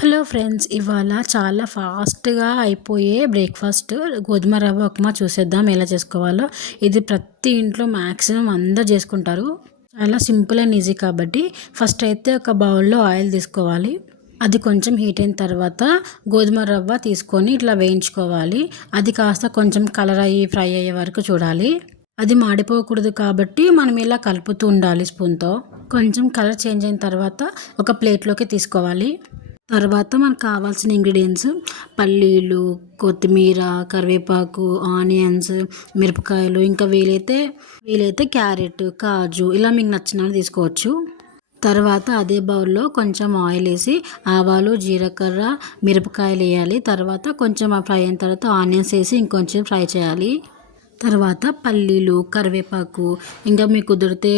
Hello friends, ఇవాళ చాలా ఫాస్ట్గా అయిపోయే బ్రేక్ఫాస్ట్ గోధుమ రవ్వ ఉప్మా చూసేద్దాం ఎలా చేసుకోవాలో. ఇది ప్రతి ఇంట్లో మ్యాక్సిమం అందరు చేసుకుంటారు. చాలా సింపుల్ అండ్ ఈజీ కాబట్టి ఫస్ట్ అయితే ఒక బౌల్లో ఆయిల్ తీసుకోవాలి. అది కొంచెం హీట్ అయిన తర్వాత గోధుమ రవ్వ తీసుకొని ఇట్లా వేయించుకోవాలి. అది కాస్త కొంచెం కలర్ అయ్యి ఫ్రై అయ్యే వరకు చూడాలి. అది మాడిపోకూడదు కాబట్టి మనం ఇలా కలుపుతూ ఉండాలి స్పూన్తో. కొంచెం కలర్ చేంజ్ అయిన తర్వాత ఒక ప్లేట్లోకి తీసుకోవాలి. తర్వాత మనకు కావాల్సిన ఇంగ్రీడియంట్స్ పల్లీలు, కొత్తిమీర, కరివేపాకు, ఆనియన్స్, మిరపకాయలు, ఇంకా వీలైతే క్యారెట్, కాజు ఇలా మీకు నచ్చినవి తీసుకోవచ్చు. తర్వాత అదే బౌల్లో కొంచెం ఆయిల్ వేసి ఆవాలు, జీలకర్ర, మిరపకాయలు వేయాలి. తర్వాత కొంచెం ఫ్రై అయిన తర్వాత ఆనియన్స్ వేసి ఇంకొంచెం ఫ్రై చేయాలి. తర్వాత పల్లీలు, కరివేపాకు, ఇంకా మీకు కుదిరితే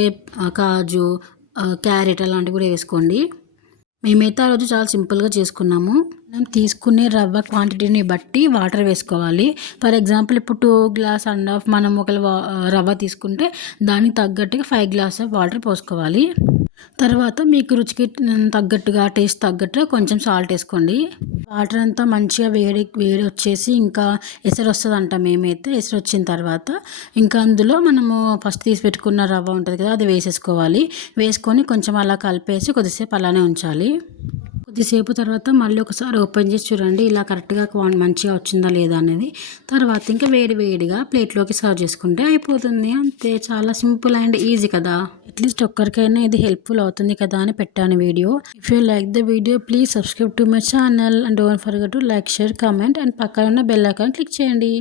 కాజు, క్యారెట్ అలాంటివి కూడా వేసుకోండి. మేమైతే ఆ రోజు చాలా సింపుల్గా చేసుకున్నాము. మనం తీసుకునే రవ్వ క్వాంటిటీని బట్టి వాటర్ వేసుకోవాలి. ఫర్ ఎగ్జాంపుల్ ఇప్పుడు 2 గ్లాస్ అండ్ హాఫ్ మనం ఒక రవ్వ తీసుకుంటే దానికి తగ్గట్టుగా 5 గ్లాస్ ఆఫ్ వాటర్ పోసుకోవాలి. తర్వాత మీకు రుచికి తగ్గట్టుగా టేస్ట్ తగ్గట్టుగా కొంచెం సాల్ట్ వేసుకోండి. వాటర్ అంతా మంచిగా వేడి వచ్చేసి ఇంకా ఎసరు వస్తుందంట. మేమైతే ఎసరు వచ్చిన తర్వాత ఇంకా అందులో మనము ఫస్ట్ తీసి పెట్టుకున్న రవ్వ ఉంటుంది కదా, అది వేసేసుకోవాలి. వేసుకొని కొంచెం అలా కలిపేసి కొద్దిసేపు అలానే ఉంచాలి. కొద్దిసేపు తర్వాత మళ్ళీ ఒకసారి ఓపెన్ చేసి చూడండి, ఇలా కరెక్ట్గా మంచిగా వచ్చిందా లేదా అనేది. తర్వాత ఇంకా వేడిగా ప్లేట్లోకి సర్వ్ చేసుకుంటే అయిపోతుంది. అంతే, చాలా సింపుల్ అండ్ ఈజీ కదా. అట్లీస్ట్ ఒక్కరికైనా ఇది హెల్ప్ఫుల్ అవుతుంది కదా అని పెట్టాను video. If you like the video please subscribe to my channel and don't forget to like, share, comment and పక్కన ఉన్న బెల్ ఐకాన్ క్లిక్ చేయండి.